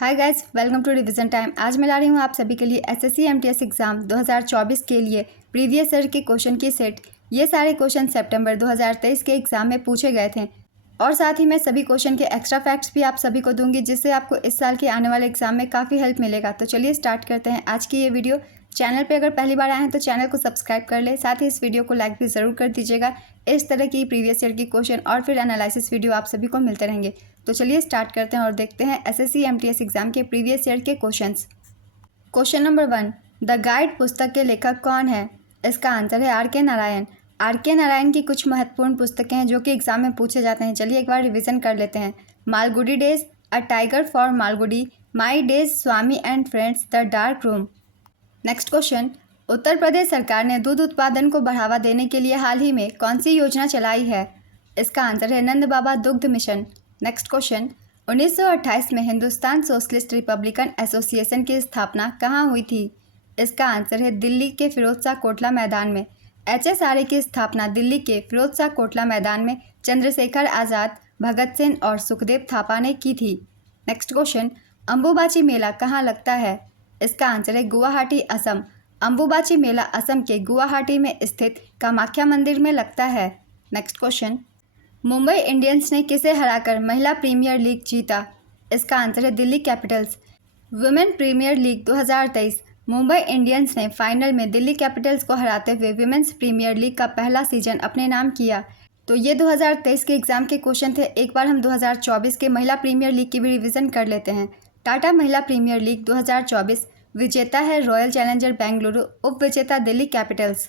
Hi guys, welcome to revision time. आज मैं ला रही हूँ आप सभी के लिए एसएससी एमटीएस एग्ज़ाम 2024 के लिए प्रीवियस ईयर के क्वेश्चन की सेट। ये सारे क्वेश्चन सितंबर 2023 के एग्ज़ाम में पूछे गए थे और साथ ही मैं सभी क्वेश्चन के एक्स्ट्रा फैक्ट्स भी आप सभी को दूंगी, जिससे आपको इस साल के आने वाले एग्ज़ाम में काफ़ी हेल्प मिलेगा। तो चलिए स्टार्ट करते हैं आज की ये वीडियो। चैनल पे अगर पहली बार आए हैं तो चैनल को सब्सक्राइब कर ले, साथ ही इस वीडियो को लाइक भी ज़रूर कर दीजिएगा। इस तरह की प्रीवियस ईयर की क्वेश्चन और फिर एनालिसिस वीडियो आप सभी को मिलते रहेंगे। तो चलिए स्टार्ट करते हैं और देखते हैं एसएससी एमटीएस एग्जाम के प्रीवियस ईयर के questions. Question number 1, the guide पुस्तक के लेखक कौन है? इसका आंसर है आर.के. नारायण। आर.के. नारायण की कुछ महत्वपूर्ण पुस्तकें हैं जो कि एग्जाम में पूछे जाते हैं। चलिए एक बार रिवीजन कर लेते हैं। Malgudi days, a tiger for Malgudi, my days, Swami and friends, the dark room. Next question, Uttar Pradesh सरकार ने दूध उत्पादन को बढ़ावा देने के लिए हाल ही में कौन सी योजना चलाई है? इसका आंसर है नंद बाबा दुग्ध मिशन। नेक्स्ट क्वेश्चन, 1928 में हिंदुस्तान सोशलिस्ट रिपब्लिकन एसोसिएशन की स्थापना कहाँ हुई थी? इसका आंसर है दिल्ली के फिरोज शाह कोटला मैदान में। एचएसआरए की स्थापना दिल्ली के फिरोज शाह कोटला मैदान में चंद्रशेखर आज़ाद, भगत सिंह और सुखदेव थापा ने की थी। नेक्स्ट क्वेश्चन, अंबुबाची मेला कहाँ लगता है? इसका आंसर है गुवाहाटी, असम। अंबुबाची मेला असम के गुवाहाटी में स्थित कामाख्या मंदिर में लगता है। नेक्स्ट क्वेश्चन, मुंबई इंडियंस ने किसे हराकर महिला प्रीमियर लीग जीता? इसका आंसर है Delhi Capitals. Women premiere league 2023, Mumbai Indians ने फाइनल में दिल्ली कैपिटल्स को हराते हुए विमेंस प्रीमियर लीग का पहला सीजन अपने नाम किया। तो ये 2023 के एग्जाम के क्वेश्चन थे। एक बार हम 2024 के महिला प्रीमियर लीग की भी रिवीजन कर लेते हैं। टाटा महिला प्रीमियर लीग 2024 विजेता है रॉयल चैलेंजर बेंगलुरु, उप विजेता दिल्ली कैपिटल्स।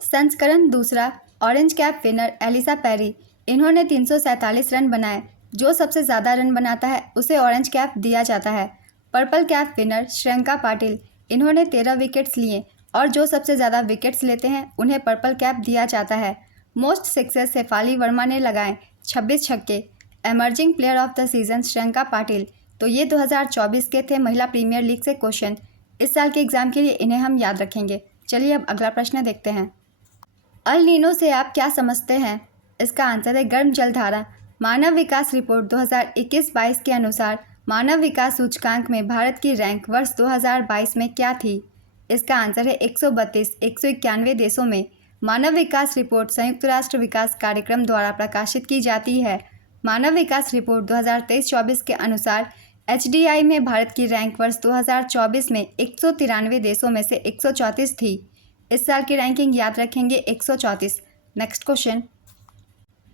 संस्करण दूसरा, orange cap winner Ellyse Perry, इन्होंने 347 रन बनाए। जो सबसे ज़्यादा रन बनाता है उसे ऑरेंज कैप दिया जाता है। Purple cap winner Shriyanka Patil, इन्होंने 13 विकेट्स लिए और जो सबसे ज़्यादा विकेट्स लेते हैं उन्हें पर्पल कैप दिया जाता है। मोस्ट सिक्सेस शेफाली वर्मा ने लगाए 26 छक्के। Emerging player of the season Shriyanka Patil. तो ये 2024 के थे महिला प्रीमियर लीग से क्वेश्चन। इस साल के एग्जाम के लिए इन्हें हम याद रखेंगे। चलिए अब अगला प्रश्न देखते हैं। अल नीनो से आप क्या समझते हैं? इसका आंसर है गर्म जलधारा। मानव विकास रिपोर्ट 2021-22 के अनुसार मानव विकास सूचकांक में भारत की रैंक वर्ष 2022 में क्या थी? इसका आंसर है 132। 191 देशों में मानव विकास रिपोर्ट संयुक्त राष्ट्र विकास कार्यक्रम द्वारा प्रकाशित की जाती है। मानव विकास रिपोर्ट 2023-24 के अनुसार HDI में भारत की रैंक वर्ष 2024 में 193 देशों में से 134 थी। इस साल की रैंकिंग याद रखेंगे 134। नेक्स्ट क्वेश्चन,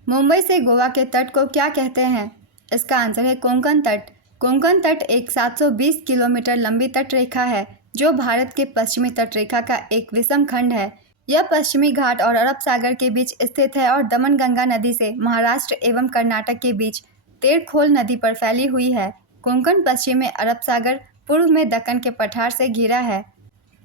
मुंबई से गोवा के तट को क्या कहते हैं? इसका आंसर है कोंकण तट। कोंकण तट एक 720 किलोमीटर लंबी तट रेखा है जो भारत के पश्चिमी तट रेखा का एक विषम खंड है। यह पश्चिमी घाट और अरब सागर के बीच स्थित है और दमन गंगा नदी से महाराष्ट्र एवं कर्नाटक के बीच तेरखोल नदी पर फैली हुई है। कोंकण पश्चिम में अरब सागर, पूर्व में दक्कन के पठार से घिरा है।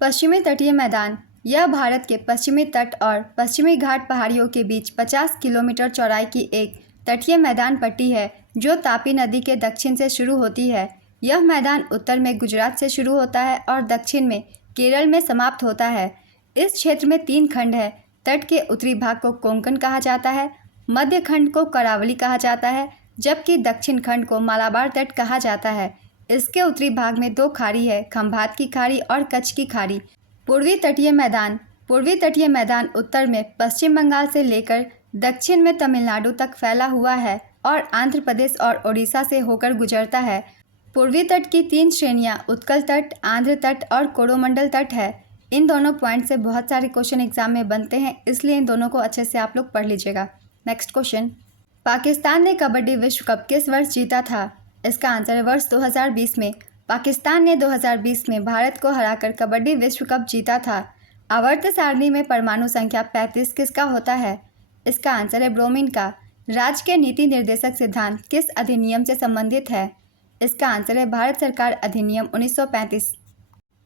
पश्चिमी तटीय मैदान, यह भारत के पश्चिमी तट और पश्चिमी घाट पहाड़ियों के बीच 50 किलोमीटर चौड़ाई की एक तटीय मैदान पट्टी है जो तापी नदी के दक्षिण से शुरू होती है। यह मैदान उत्तर में गुजरात से शुरू होता है और दक्षिण में केरल में समाप्त होता है। इस क्षेत्र में 3 खंड है। तट के उत्तरी भाग को कोंकण कहा जाता है, मध्य खंड को करावली कहा जाता है, जबकि दक्षिण खंड को मालाबार तट कहा जाता है। इसके उत्तरी भाग में 2 खाड़ी है, खंभात की खाड़ी और कच्छ की खाड़ी। पूर्वी तटीय मैदान, पूर्वी तटीय मैदान उत्तर में पश्चिम बंगाल से लेकर दक्षिण में तमिलनाडु तक फैला हुआ है और आंध्र प्रदेश और ओडिशा से होकर गुजरता है। पूर्वी तट की 3 श्रेणियां उत्कल तट, आंध्र तट और कोरोमंडल तट है। इन दोनों पॉइंट से बहुत सारे क्वेश्चन एग्जाम में बनते हैं, इसलिए इन दोनों को अच्छे से आप लोग पढ़ लीजिएगा। नेक्स्ट क्वेश्चन, पाकिस्तान ने कबड्डी विश्व कप किस वर्ष जीता था? इसका आंसर है वर्ष 2020 में। पाकिस्तान ने 2020 में भारत को हराकर कबड्डी विश्व कप जीता था। आवर्त सारणी में परमाणु संख्या 35 किसका होता है? इसका आंसर है ब्रोमीन का। राज्य के नीति निर्देशक सिद्धांत किस अधिनियम से संबंधित है? इसका आंसर है भारत सरकार अधिनियम 1935।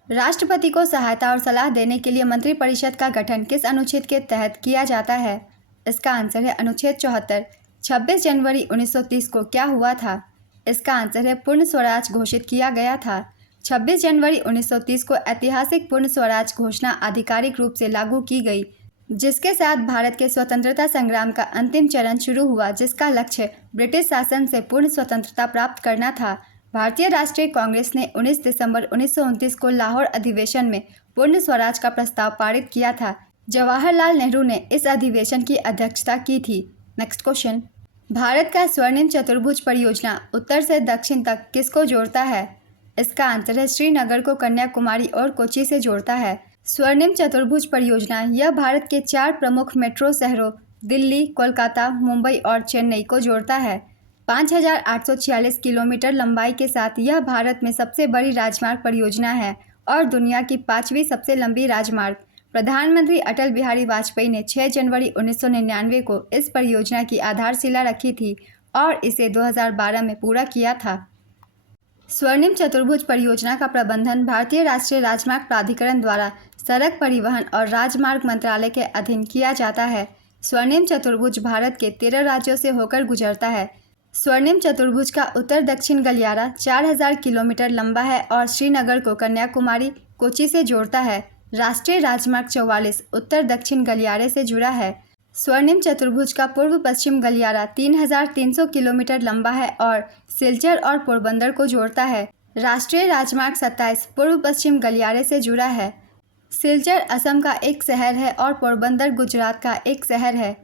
राष्ट्रपति को सहायता और सलाह देने के लिए मंत्रिपरिषद का गठन किस अनुच्छेद के तहत किया जाता है? इसका आंसर है अनुच्छेद 74। 26 जनवरी 1930 को क्या हुआ था? इसका आंसर है पूर्ण स्वराज घोषित किया गया था। 26 जनवरी 1930 को ऐतिहासिक पूर्ण स्वराज घोषणा आधिकारिक रूप से लागू की गई, जिसके साथ भारत के स्वतंत्रता संग्राम का अंतिम चरण शुरू हुआ, जिसका लक्ष्य ब्रिटिश शासन से पूर्ण स्वतंत्रता प्राप्त करना था। भारतीय राष्ट्रीय कांग्रेस ने 19 दिसंबर 1929 को लाहौर अधिवेशन में पूर्ण स्वराज का प्रस्ताव पारित किया था। जवाहरलाल नेहरू ने इस अधिवेशन की अध्यक्षता की थी। नेक्स्ट क्वेश्चन, भारत का स्वर्णिम चतुर्भुज परियोजना उत्तर से दक्षिण तक किसको जोड़ता है? इसका आंसर है श्रीनगर को कन्याकुमारी और कोच्चि से जोड़ता है। स्वर्णिम चतुर्भुज परियोजना यह भारत के 4 प्रमुख मेट्रो शहरों दिल्ली, कोलकाता, मुंबई और चेन्नई को जोड़ता है। 5,846 किलोमीटर लंबाई के साथ यह भारत में सबसे बड़ी राजमार्ग परियोजना है और दुनिया की 5वीं सबसे लंबी राजमार्ग। प्रधानमंत्री अटल बिहारी वाजपेयी ने 6 जनवरी 1999 को इस परियोजना की आधारशिला रखी थी और इसे 2012 में पूरा किया था। स्वर्णिम चतुर्भुज परियोजना का प्रबंधन भारतीय राष्ट्रीय राजमार्ग प्राधिकरण द्वारा सड़क परिवहन और राजमार्ग मंत्रालय के अधीन किया जाता है। स्वर्णिम चतुर्भुज भारत के 13 राज्यों से होकर गुजरता है। स्वर्णिम चतुर्भुज का उत्तर दक्षिण गलियारा 4000 किलोमीटर लंबा है और श्रीनगर को कन्याकुमारी, कोच्चि से जोड़ता है। राष्ट्रीय राजमार्ग 44 उत्तर दक्षिण गलियारे से जुड़ा है। स्वर्णिम चतुर्भुज का पूर्व पश्चिम गलियारा 3300 किलोमीटर लंबा है और सिलचर और पोरबंदर को जोड़ता है। राष्ट्रीय राजमार्ग 27 पूर्व पश्चिम गलियारे से जुड़ा है। सिलचर असम का एक शहर है और पोरबंदर गुजरात का एक शहर है।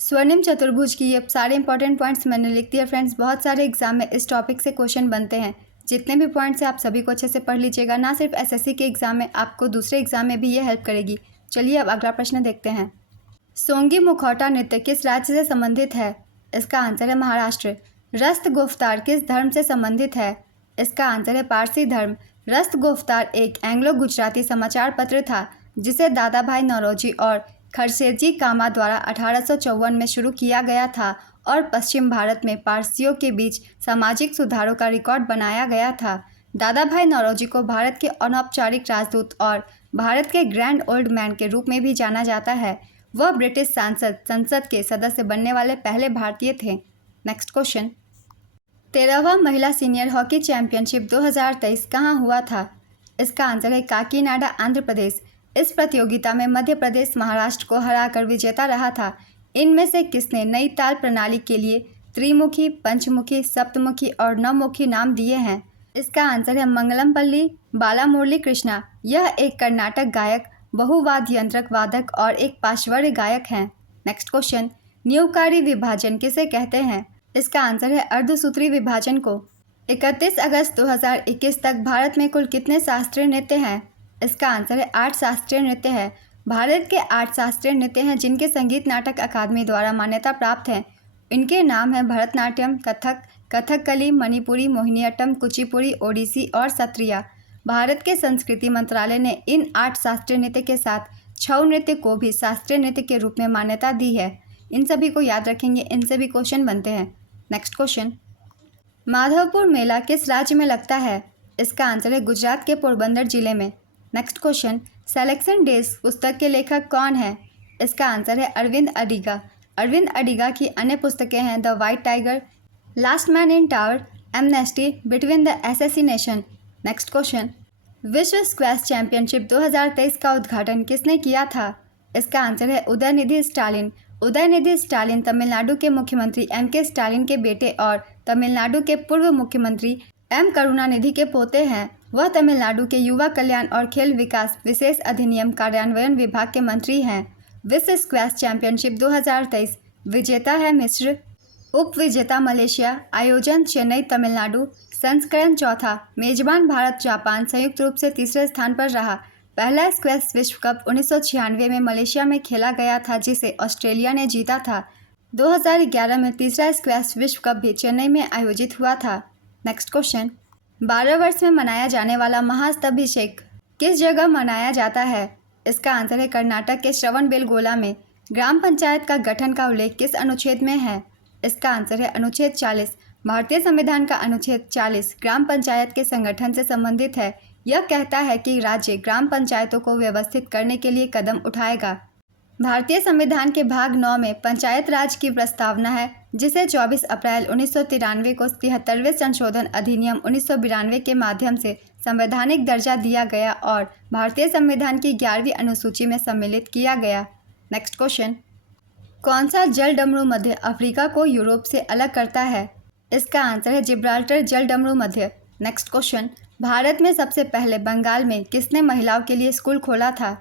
स्वर्णिम चतुर्भुज की ये सारे इंपॉर्टेंट पॉइंट्स मैंने लिख दिए फ्रेंड्स। बहुत सारे एग्जाम में इस टॉपिक से क्वेश्चन बनते हैं। जितने भी पॉइंट्स हैं आप सभी को अच्छे से पढ़ लीजिएगा। ना सिर्फ एसएससी के एग्जाम में, आपको दूसरे एग्जाम में भी ये हेल्प करेगी। चलिए अब अगला प्रश्न देखते हैं। सोंगी मुखौटा नृत्य किस राज्य से संबंधित है? इसका आंसर है महाराष्ट्र। रस्त गुफ्तार किस धर्म से संबंधित है? इसका आंसर है पारसी धर्म। रस्त गुफ्तार एक एंग्लो गुजराती समाचार पत्र था जिसे दादा भाई नौरोजी और खरशेदजी कामा द्वारा 1854 में शुरू किया गया था और पश्चिम भारत में पारसियों के बीच सामाजिक सुधारों का रिकॉर्ड बनाया गया था। दादा भाई नौरोजी को भारत के अनौपचारिक राजदूत और भारत के ग्रैंड ओल्ड मैन के रूप में भी जाना जाता है। वह ब्रिटिश संसद के सदस्य बनने वाले पहले भारतीय थे। नेक्स्ट क्वेश्चन, 13वां महिला सीनियर हॉकी चैंपियनशिप 2023 कहाँ हुआ था? इसका आंसर है काकीनाडा, आंध्र प्रदेश। इस प्रतियोगिता में मध्य प्रदेश महाराष्ट्र को हराकर विजेता रहा था। इनमें से किसने नई ताल प्रणाली के लिए त्रिमुखी, पंचमुखी, सप्तमुखी और नवमुखी नाम दिए हैं? इसका आंसर है मंगलमपल्ली बालामुरली कृष्णा। यह एक कर्नाटक गायक, बहुवाद्य यंत्रक वादक और एक पार्श्ववाद्य गायक हैं। नेक्स्ट क्वेश्चन, न्यूकारी विभाजन किसे कहते हैं? इसका आंसर है अर्धसूत्री विभाजन को। 31 अगस्त 2021 तक भारत में कुल कितने शास्त्रीय नृत्य हैं? इसका आंसर है 8 शास्त्रीय नृत्य है। भारत के 8 शास्त्रीय नृत्य हैं जिनके संगीत नाटक अकादमी द्वारा मान्यता प्राप्त हैं। इनके नाम हैं भरतनाट्यम, कथक, कथकली, मणिपुरी, मोहिनीअट्टम, कुचिपुड़ी, ओडिसी और सत्रिया। भारत के संस्कृति मंत्रालय ने इन 8 शास्त्रीय नृत्य के साथ छऊ नृत्य को भी शास्त्रीय नृत्य के रूप में मान्यता दी है। इन सभी को याद रखेंगे, इनसे भी क्वेश्चन बनते हैं। नेक्स्ट क्वेश्चन, माधवपुर मेला किस राज्य में लगता है? इसका आंसर है गुजरात के पोरबंदर जिले में। नेक्स्ट क्वेश्चन, सेलेक्शन डेज पुस्तक के लेखक कौन है? इसका आंसर है अरविंद अडिगा। अरविंद अडिगा की अन्य पुस्तकें हैं the white tiger, last man in tower, amnesty, between the assassination. Next question, विश्व स्क्वैश चैंपियनशिप 2023 का उद्घाटन किसने किया था? इसका आंसर है उदयनिधि स्टालिन। उदयनिधि स्टालिन तमिलनाडु के मुख्यमंत्री एम.के. स्टालिन के बेटे और तमिलनाडु के पूर्व मुख्यमंत्री एम. करुणानिधि के पोते हैं। वह तमिलनाडु के युवा कल्याण और खेल विकास विशेष अधिनियम कार्यान्वयन विभाग के मंत्री हैं। विश्व स्क्वैश चैंपियनशिप 2023 विजेता है मिस्र, उप विजेता मलेशिया, आयोजन चेन्नई तमिलनाडु, संस्करण चौथा, मेजबान भारत जापान संयुक्त रूप से तीसरे स्थान पर रहा। पहला स्क्वैश विश्व कप 1996 में मलेशिया में खेला गया था जिसे ऑस्ट्रेलिया ने जीता था। 2011 में तीसरा स्क्वैश विश्व कप भी चेन्नई में आयोजित हुआ था। नेक्स्ट क्वेश्चन, 12 वर्ष में मनाया जाने वाला महास्तभिषेक किस जगह मनाया जाता है? इसका आंसर है कर्नाटक के श्रवणबेलगोला में। ग्राम पंचायत का गठन का उल्लेख किस अनुच्छेद में है? इसका आंसर है अनुच्छेद 40। भारतीय संविधान का अनुच्छेद 40 ग्राम पंचायत के संगठन से संबंधित है। यह कहता है कि राज्य ग्राम पंचायतों को व्यवस्थित करने के लिए कदम उठाएगा। भारतीय संविधान के भाग 9 में पंचायत राज की प्रस्तावना है जिसे 24 अप्रैल 1993 को 73वें संशोधन अधिनियम 1992 के माध्यम से संवैधानिक दर्जा दिया गया और भारतीय संविधान की 11वीं अनुसूची में सम्मिलित किया गया। नेक्स्ट क्वेश्चन, कौन सा जल डमरू मध्य अफ्रीका को यूरोप से अलग करता है? इसका आंसर है जिब्राल्टर जल डमरू मध्य। नेक्स्ट क्वेश्चन, भारत में सबसे पहले बंगाल में किसने महिलाओं के लिए स्कूल खोला था?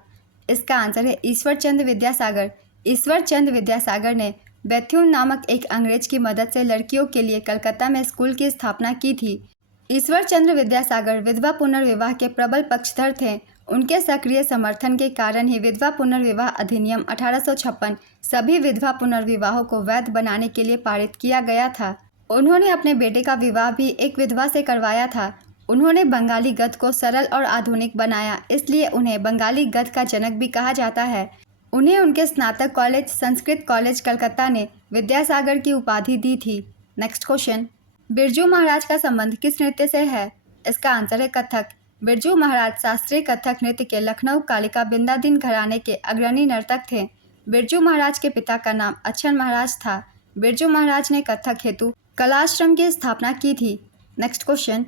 इसका आंसर है ईश्वर चंद्र विद्यासागर। ईश्वर चंद्र विद्यासागर ने बेथ्यून नामक एक अंग्रेज की मदद से लड़कियों के लिए कलकत्ता में स्कूल की स्थापना की थी। ईश्वर चंद्र विद्यासागर विधवा पुनर्विवाह के प्रबल पक्षधर थे। उनके सक्रिय समर्थन के कारण ही विधवा पुनर्विवाह अधिनियम 1856 सभी विधवा पुनर्विवाहों को वैध बनाने के लिए पारित किया गया था। उन्होंने अपने बेटे का विवाह भी एक विधवा से करवाया था। उन्होंने बंगाली गद्य को सरल और आधुनिक बनाया, इसलिए उन्हें बंगाली गद्य का जनक भी कहा जाता है। उन्हें उनके स्नातक कॉलेज संस्कृत कॉलेज कलकत्ता ने विद्यासागर की उपाधि दी थी। नेक्स्ट क्वेश्चन, बिरजू महाराज का संबंध किस नृत्य से है? इसका आंसर है कथक। बिरजू महाराज शास्त्रीय कथक नृत्य के लखनऊ कालिका बिंदादीन घराने के अग्रणी नर्तक थे। बिरजू महाराज के पिता का नाम अच्छन महाराज था। बिरजू महाराज ने कथक हेतु कलाश्रम की स्थापना की थी। नेक्स्ट क्वेश्चन,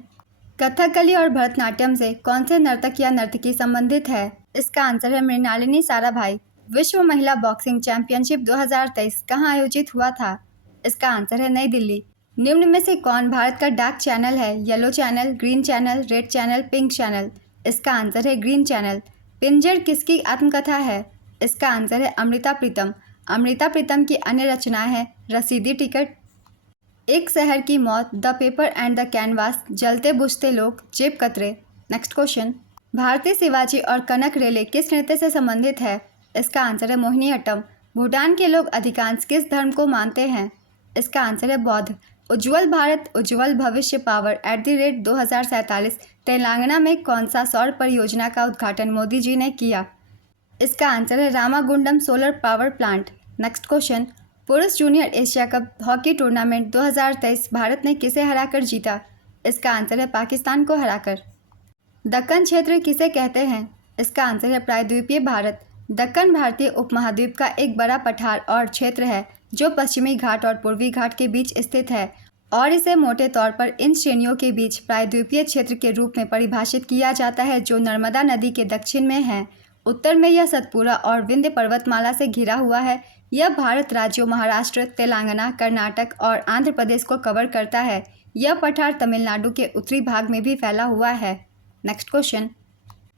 कथकली और भरतनाट्यम से कौन से नर्तक या नर्तकी संबंधित है? इसका आंसर है मृणालिनी साराभाई। विश्व महिला बॉक्सिंग चैंपियनशिप 2023 कहाँ आयोजित हुआ था? इसका आंसर है नई दिल्ली। निम्न में से कौन भारत का डाक चैनल है? Yellow channel, green channel, red channel, pink channel. इसका आंसर है ग्रीन चैनल। पिंजर किसकी आत्मकथा है? इसका आंसर है अमृता प्रीतम। अमृता प्रीतम की अन्य रचनाएं हैं रसीदी टिकट, एक शहर की मौत, the paper and the canvas, जलते बुझते लोग, जेब कतरे। नेक्स्ट क्वेश्चन, भारतीय शिवाजी और कनक रेले किस नृत्य से संबंधित है? इसका आंसर है मोहिनीअट्टम। भूटान के लोग अधिकांश किस धर्म को मानते हैं? इसका आंसर है बौद्ध। उज्ज्वल भारत उज्ज्वल भविष्य पावर @2047 तेलंगाना में कौन सा सौर परियोजना का उद्घाटन मोदी जी ने किया? इसका आंसर है Ramagundam solar power plant. Next question, पुरुष junior Asia cup hockey tournament 2023 Bharat ने किसे हराकर जीता? इसका आंसर है पाकिस्तान को हराकर। दक्कन क्षेत्र किसे कहते हैं? इसका आंसर है प्रायद्वीपीय भारत। दक्कन भारतीय उपमहाद्वीप का एक बड़ा पठार और क्षेत्र है जो पश्चिमी घाट और पूर्वी घाट के बीच स्थित है और इसे मोटे तौर पर इन श्रेणियों के बीच प्रायद्वीपीय क्षेत्र के रूप में परिभाषित किया जाता है जो नर्मदा नदी के दक्षिण में है। उत्तर में यह सतपुरा और विंध्य पर्वतमाला से घिरा हुआ है। यह भारत राज्यों महाराष्ट्र, तेलंगाना, कर्नाटक और आंध्र प्रदेश को कवर करता है। यह पठार तमिलनाडु के उत्तरी भाग में भी फैला हुआ है। नेक्स्ट क्वेश्चन,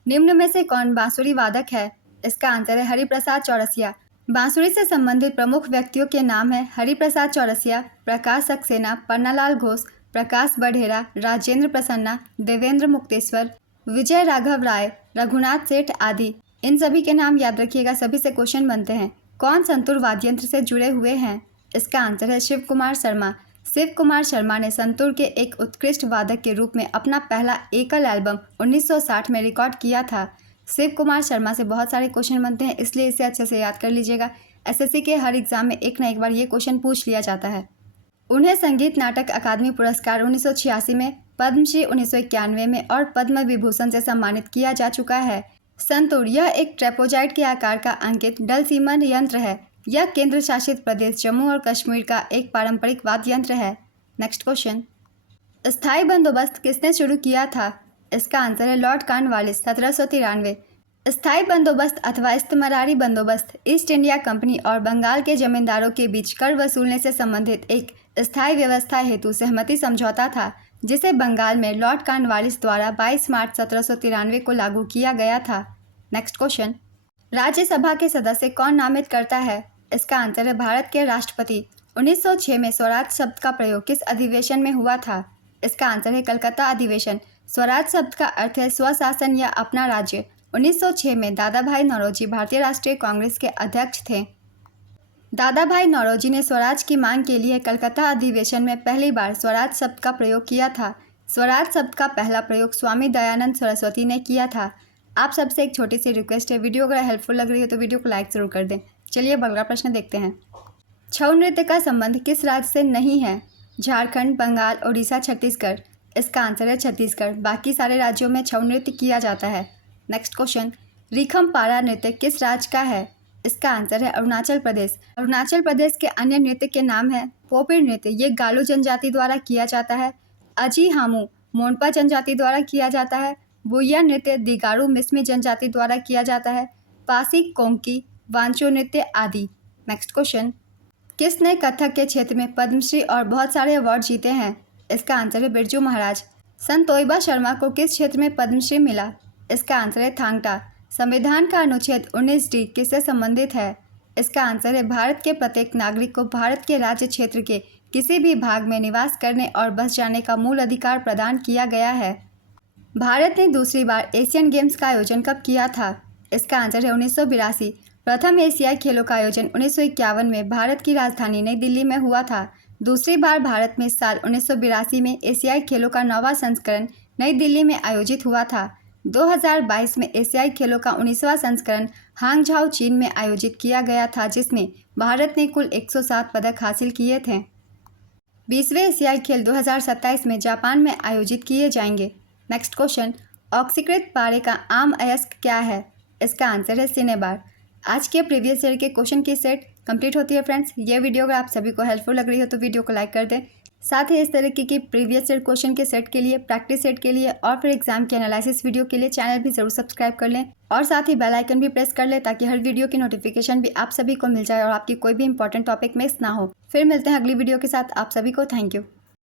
निम्न में से कौन बांसुरी वादक है? इसका आंसर है हरिप्रसाद चौरसिया। बांसुरी से संबंधित प्रमुख व्यक्तियों के नाम हैं हरिप्रसाद चौरसिया, प्रकाश सक्सेना, पन्नालाल घोष, प्रकाश बढेरा, राजेंद्र प्रसन्ना, देवेंद्र मुक्तेश्वर, विजय राघव राय, रघुनाथ सेठ आदि। इन सभी के नाम याद रखिएगा, सभी से क्वेश्चन बनते हैं। कौन संतूर वाद्ययंत्र से जुड़े हुए हैं? इसका आंसर है शिव कुमार शर्मा। शिव कुमार शर्मा ने संतूर के एक उत्कृष्ट वादक के रूप में अपना पहला एकल एल्बम 1960 में रिकॉर्ड किया था। शिव कुमार शर्मा से बहुत सारे क्वेश्चन बनते हैं, इसलिए इसे अच्छे से याद कर लीजिएगा। एसएससी के हर एग्जाम में एक ना एक बार ये क्वेश्चन पूछ लिया जाता है। उन्हें संगीत नाटक अकादमी पुरस्कार 1986 में, पद्मश्री 1991 में और पद्म विभूषण से सम्मानित किया जा चुका है। संतूर यह एक ट्रेपोजाइट के आकार का अंकित डलसीमन यंत्र है। यह केंद्र शासित प्रदेश जम्मू और कश्मीर का एक पारंपरिक वाद्य यंत्र है। नेक्स्ट क्वेश्चन, स्थायी बंदोबस्त किसने शुरू किया था? इसका आंसर है लॉर्ड कॉर्नवालिस 1793। स्थायी बंदोबस्त अथवा इस्तेमरारी बंदोबस्त ईस्ट इंडिया कंपनी और बंगाल के जमींदारों के बीच कर वसूलने से संबंधित एक स्थायी व्यवस्था हेतु सहमति समझौता था जिसे बंगाल में लॉर्ड कॉर्नवालिस द्वारा 22 मार्च 1793 को लागू किया गया था। नेक्स्ट क्वेश्चन, राज्यसभा के सदस्य कौन नामित करता है? इसका आंसर है भारत के राष्ट्रपति। 1906 में स्वराज शब्द का प्रयोग किस अधिवेशन में हुआ था? इसका आंसर है कलकत्ता अधिवेशन। स्वराज शब्द का अर्थ है स्वशासन या अपना राज्य। 1906 में दादा भाई नौरोजी भारतीय राष्ट्रीय कांग्रेस के अध्यक्ष थे। दादा भाई नौरोजी ने स्वराज की मांग के लिए कलकत्ता अधिवेशन में पहली बार स्वराज शब्द का प्रयोग किया था। स्वराज शब्द का पहला प्रयोग स्वामी दयानंद सरस्वती ने किया था। आप सबसे एक छोटी सी रिक्वेस्ट है, वीडियो अगर हेल्पफुल लग रही है तो वीडियो को लाइक ज़रूर कर दें। चलिए अगला प्रश्न देखते हैं। छऊ नृत्य का संबंध किस राज्य से नहीं है? झारखंड, बंगाल, उड़ीसा, छत्तीसगढ़। इसका आंसर है छत्तीसगढ़। बाकी सारे राज्यों में छऊ नृत्य किया जाता है। नेक्स्ट क्वेश्चन, रीखम पारा नृत्य किस राज्य का है? इसका आंसर है अरुणाचल प्रदेश। अरुणाचल प्रदेश के अन्य नृत्य के नाम है पोपिर नृत्य, ये गालो जनजाति द्वारा किया जाता है। अजी हामू मोनपा जनजाति द्वारा किया जाता है। बुइया नृत्य दिगारू मिसमी जनजाति द्वारा किया जाता है। पासी कोंकी वांचो नृत्य आदि। नेक्स्ट क्वेश्चन, किसने कथक के क्षेत्र में पद्मश्री और बहुत सारे अवार्ड जीते हैं? इसका आंसर है बिरजू महाराज। संतोइबा शर्मा को किस क्षेत्र में पद्मश्री मिला? इसका आंसर है थांगटा। संविधान का अनुच्छेद 19D किससे संबंधित है? इसका आंसर है भारत के प्रत्येक नागरिक को भारत के राज्य क्षेत्र के किसी भी भाग में निवास करने और बस जाने का मूल अधिकार प्रदान किया गया है। भारत ने दूसरी बार एशियन गेम्स का आयोजन कब किया था? इसका आंसर है 1982। प्रथम एशियाई खेलों का आयोजन 1951 में भारत की राजधानी नई दिल्ली में हुआ था। दूसरी बार भारत में साल 1982 में एशियाई खेलों का 9वां संस्करण नई दिल्ली में आयोजित हुआ था। 2022 में एशियाई खेलों का 19वां संस्करण हांगझाओ चीन में आयोजित किया गया था, जिसमें भारत ने कुल 107 पदक हासिल किए थे। 20वें एशियाई खेल 2027 में जापान में आयोजित किए जाएंगे। नेक्स्ट क्वेश्चन, ऑक्सीकृत पारे का आम अयस्क क्या है? इसका आंसर है सिनेबार। आज के प्रीवियस ईयर के क्वेश्चन की सेट कंप्लीट होती है फ्रेंड्स। ये वीडियो अगर आप सभी को हेल्पफुल लग रही हो तो वीडियो को लाइक कर दें। साथ ही इस तरीके की प्रीवियस ईयर क्वेश्चन के सेट के लिए, प्रैक्टिस सेट के लिए और फिर एग्जाम के एनालिसिस वीडियो के लिए चैनल भी जरूर सब्सक्राइब कर लें और साथ ही बेल आइकन भी प्रेस कर लें ताकि हर वीडियो की नोटिफिकेशन भी आप सभी को मिल जाए और आपकी कोई भी इंपॉर्टेंट टॉपिक मिस ना हो। फिर मिलते हैं अगली वीडियो के साथ। आप सभी को थैंक यू।